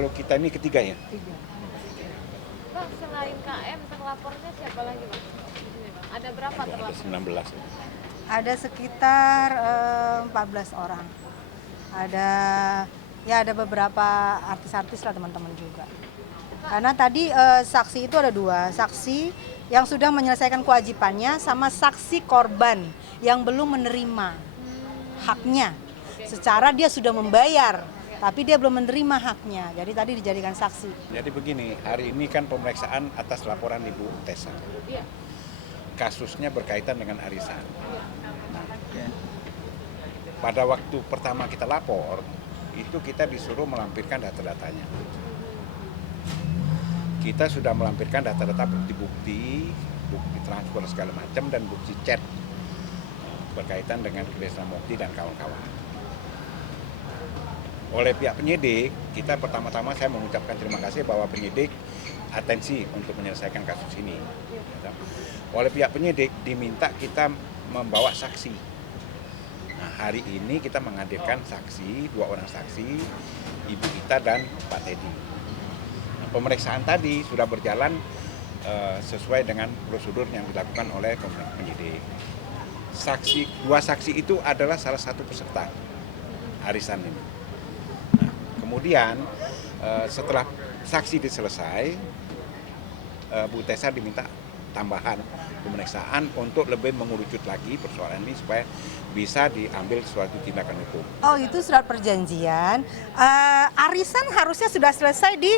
Kalau kita ini ketiga ya. Bang, selain KM, terlapornya siapa lagi Bang? Di sini, Bang. Ada berapa Ada terlapor? 19. Ada sekitar 14 orang. Ada beberapa artis-artis lah teman-teman juga. Karena tadi saksi itu ada 2, saksi yang sudah menyelesaikan kewajibannya sama saksi korban yang belum menerima haknya. Secara dia sudah membayar, tapi dia belum menerima haknya. Jadi tadi dijadikan saksi. Jadi begini, hari ini kan pemeriksaan atas laporan Ibu Tessa. Iya. Kasusnya berkaitan dengan arisan. Pada waktu pertama kita lapor, itu kita disuruh melampirkan data-datanya. Kita sudah melampirkan data-data bukti-bukti, bukti transfer segala macam, dan bukti chat berkaitan dengan Krisnamukti dan kawan-kawan. Oleh pihak penyidik, kita pertama-tama saya mengucapkan terima kasih bahwa penyidik atensi untuk menyelesaikan kasus ini. Oleh pihak penyidik diminta kita membawa saksi. Nah, hari ini kita menghadirkan saksi, 2 orang saksi, Ibu Ita dan Pak Teddy. Nah, pemeriksaan tadi sudah berjalan sesuai dengan prosedur yang dilakukan oleh penyidik. 2 saksi itu adalah salah satu peserta arisan ini. Nah, kemudian setelah saksi diselesai, Bu Tessa diminta tambahan pemeriksaan untuk lebih mengerucut lagi persoalan ini supaya bisa diambil suatu tindakan hukum. Oh, itu surat perjanjian. Arisan harusnya sudah selesai di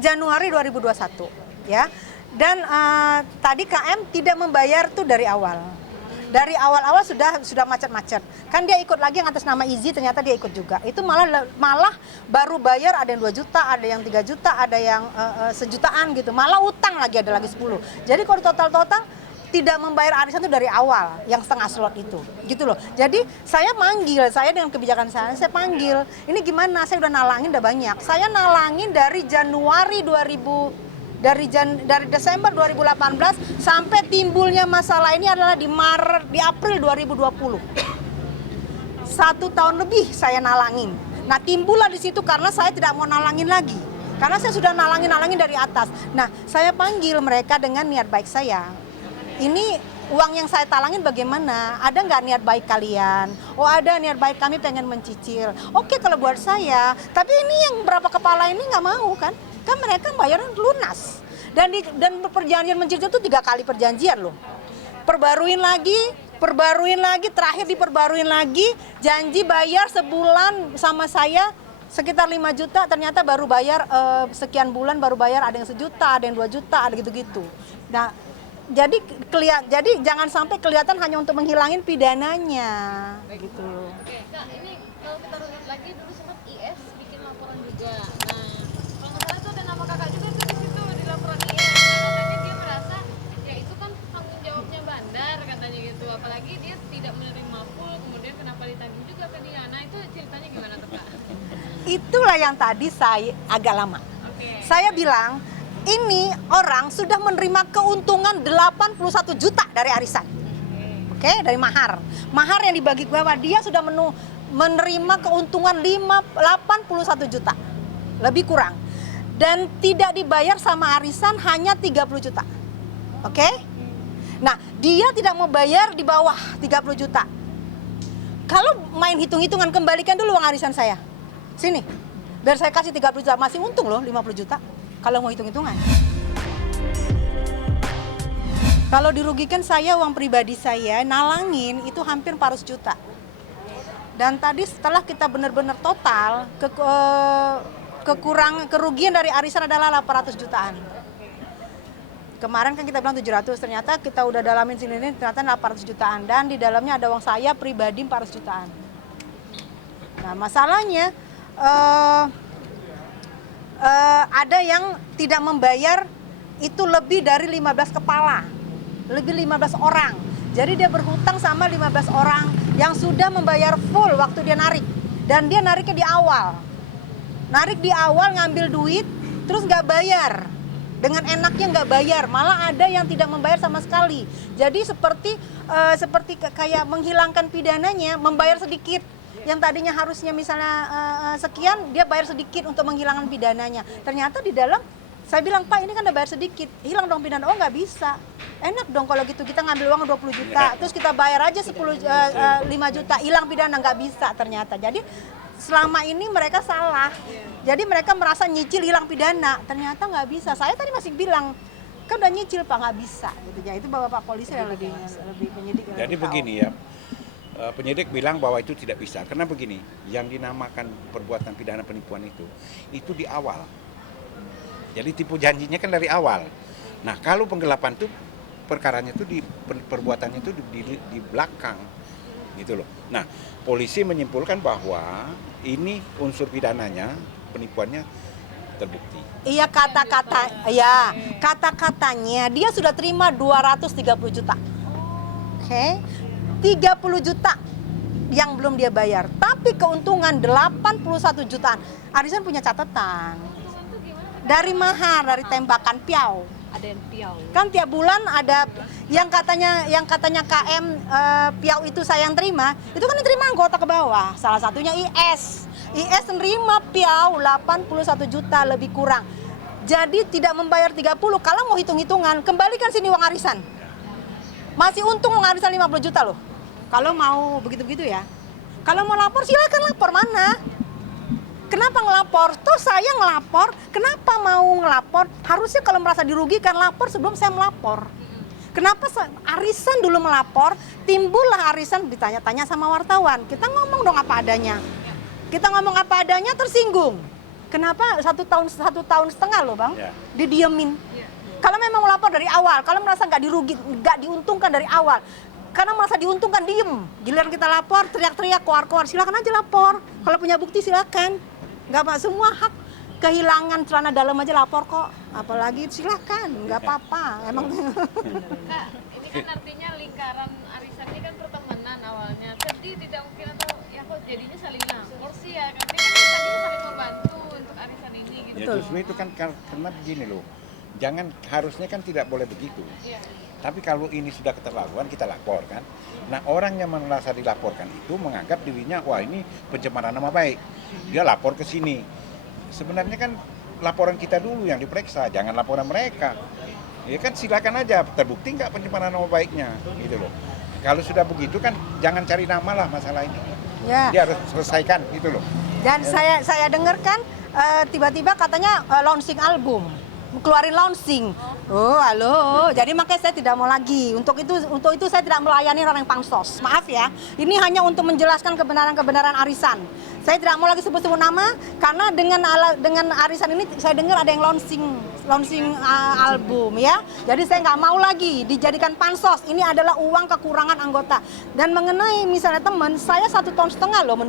Januari 2021, ya. Dan tadi KM tidak membayar tuh dari awal. Dari awal-awal sudah macet-macet. Kan dia ikut lagi yang atas nama Izzy, ternyata dia ikut juga. Itu malah baru bayar, ada yang 2 juta, ada yang 3 juta, ada yang sejutaan gitu. Malah utang lagi, ada lagi 10. Jadi kalau total tidak membayar arisan itu dari awal, yang setengah slot itu, gitu loh. Jadi saya dengan kebijakan saya panggil, ini gimana, saya udah nalangin udah banyak. Saya nalangin dari Januari dari Desember 2018 sampai timbulnya masalah ini adalah di April 2020. 1 tahun lebih saya nalangin. Nah, timbullah di situ karena saya tidak mau nalangin lagi. Karena saya sudah nalangin dari atas. Nah, saya panggil mereka dengan niat baik saya. Ini uang yang saya talangin bagaimana? Ada nggak niat baik kalian? Oh, ada niat baik, kami pengen mencicil. Oke, kalau buat saya. Tapi ini yang berapa kepala ini nggak mau kan? Kan mereka bayaran lunas. Dan perjanjian mencicil itu 3 kali perjanjian loh. Perbaruin lagi, terakhir diperbaruin lagi. Janji bayar sebulan sama saya sekitar 5 juta, ternyata baru bayar sekian bulan, baru bayar ada yang 1 juta, ada yang 2 juta, ada gitu-gitu. Nah, jadi jangan sampai kelihatan hanya untuk menghilangin pidananya. Gitu loh. Oke, Kak, ini kalau kita runut lagi dulu sempat IS bikin laporan juga. Nah, kalau nggak salah itu ada nama kakak juga tuh di situ di laporan IS. Nah, katanya dia merasa ya itu kan tanggung jawabnya bandar katanya gitu. Apalagi dia tidak menerima full, kemudian kenapa ditagih juga ke dia. Nah, itu ceritanya gimana tuh, Kak? Itulah yang tadi saya agak lama. Oke. Saya bilang, ini orang sudah menerima keuntungan 81 juta dari arisan. Oke, dari mahar. Mahar yang dibagi bahwa dia sudah menerima keuntungan 81 juta. Lebih kurang. Dan tidak dibayar sama arisan hanya 30 juta. Oke? Nah, dia tidak mau bayar di bawah 30 juta. Kalau main hitung-hitungan, kembalikan dulu uang arisan saya. Sini. Biar saya kasih 30 juta, masih untung loh 50 juta. Kalau mau hitung-hitungan. Kalau dirugikan saya, uang pribadi saya nalangin itu hampir 400 juta. Dan tadi setelah kita benar-benar total, kerugian dari arisan adalah 800 jutaan. Kemarin kan kita bilang 700, ternyata kita udah dalamin sini ini ternyata 800 jutaan. Dan di dalamnya ada uang saya pribadi 400 jutaan. Nah, masalahnya ada yang tidak membayar itu lebih dari 15 kepala, lebih 15 orang. Jadi dia berhutang sama 15 orang yang sudah membayar full waktu dia narik. Dan dia nariknya di awal. Narik di awal, ngambil duit, terus nggak bayar. Dengan enaknya nggak bayar, malah ada yang tidak membayar sama sekali. Jadi seperti kayak menghilangkan pidananya, membayar sedikit. yang tadinya harusnya misalnya sekian, dia bayar sedikit untuk menghilangkan pidananya. Ternyata di dalam saya bilang, Pak ini kan udah bayar sedikit, hilang dong pidana. Oh nggak bisa. Enak dong kalau gitu, kita ngambil uang 20 juta, terus kita bayar aja 5 juta, hilang pidana. Nggak bisa ternyata. Jadi selama ini mereka salah. Jadi mereka merasa nyicil hilang pidana, ternyata nggak bisa. Saya tadi masih bilang, kan udah nyicil Pak, nggak bisa. Gitu. Ya itu Bapak polisi yang lebih penyidik. Jadi begini ya, penyidik bilang bahwa itu tidak bisa. Karena begini, yang dinamakan perbuatan pidana penipuan itu di awal. Jadi tipu janjinya kan dari awal. Nah kalau penggelapan itu perkaranya itu perbuatannya itu di belakang, gitu loh. Nah polisi menyimpulkan bahwa ini unsur pidananya, penipuannya terbukti. Iya kata-katanya dia sudah terima 230 juta. Oke. 30 juta yang belum dia bayar, tapi keuntungan 81 jutaan. Arisan punya catatan. Dari mahar, dari tembakan piau. Ada yang piau. Kan tiap bulan ada yang katanya KM piau itu saya yang terima, itu kan yang terima anggota ke bawah. Salah satunya IS. IS nerima piau 81 juta lebih kurang. Jadi tidak membayar 30, kalau mau hitung-hitungan, kembalikan sini uang arisan. Masih untung uang arisan 50 juta loh. Kalau mau begitu-begitu ya. Kalau mau lapor silakan lapor, mana? Kenapa ngelapor? Toh saya ngelapor, kenapa mau ngelapor? Harusnya kalau merasa dirugikan lapor sebelum saya melapor. Kenapa arisan dulu melapor, timbullah arisan ditanya-tanya sama wartawan. Kita ngomong dong apa adanya. Kita ngomong apa adanya tersinggung. Kenapa 1 tahun setengah loh Bang, didiemin. Kalau memang melapor dari awal, kalau merasa nggak diuntungkan dari awal, karena merasa diuntungkan diem. Giliran kita lapor, teriak-teriak, keluar-keluar, silakan aja lapor. Kalau punya bukti silakan. Nggak apa, semua hak kehilangan celana dalam aja lapor kok. Apalagi silakan, nggak apa-apa. Emang. Kak, ini kan artinya lingkaran arisan ini kan pertemanan awalnya. Jadi tidak mungkin atau ya kok jadinya saling lapor sih ya. Tapi kan tadinya saling membantu untuk arisan ini gitu. Ya justru itu kan karena begini loh. Harusnya kan tidak boleh begitu. Iya. Tapi kalau ini sudah keterlaluan kita lapor kan. Nah orang yang merasa dilaporkan itu menganggap dirinya wah ini pencemaran nama baik. Dia lapor ke sini. Sebenarnya kan laporan kita dulu yang diperiksa, jangan laporan mereka. Ya kan silakan aja terbukti nggak pencemaran nama baiknya gitu loh. Kalau sudah begitu kan jangan cari nama lah masalah ini. Ya. Dia harus selesaikan gitu loh. Dan saya dengarkan tiba-tiba katanya launching album. Keluarin launching. Oh, halo. Jadi makanya saya tidak mau lagi. Untuk itu saya tidak melayani orang yang pansos. Maaf ya. Ini hanya untuk menjelaskan kebenaran arisan. Saya tidak mau lagi sebut-sebut nama karena dengan arisan ini saya dengar ada yang launching album ya. Jadi saya nggak mau lagi dijadikan pansos. Ini adalah uang kekurangan anggota. Dan mengenai misalnya teman, saya 1 tahun setengah loh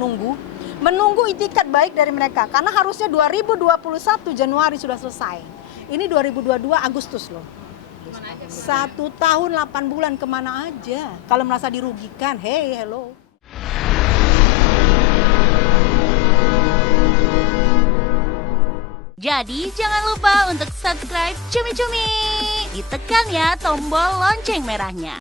menunggu itikat baik dari mereka karena harusnya 2021 Januari sudah selesai. Ini 2022 Agustus loh. 1 tahun 8 bulan kemana aja? Kalau merasa dirugikan, hey, hello. Jadi jangan lupa untuk subscribe Cumi Cumi. Ditekan ya tombol lonceng merahnya.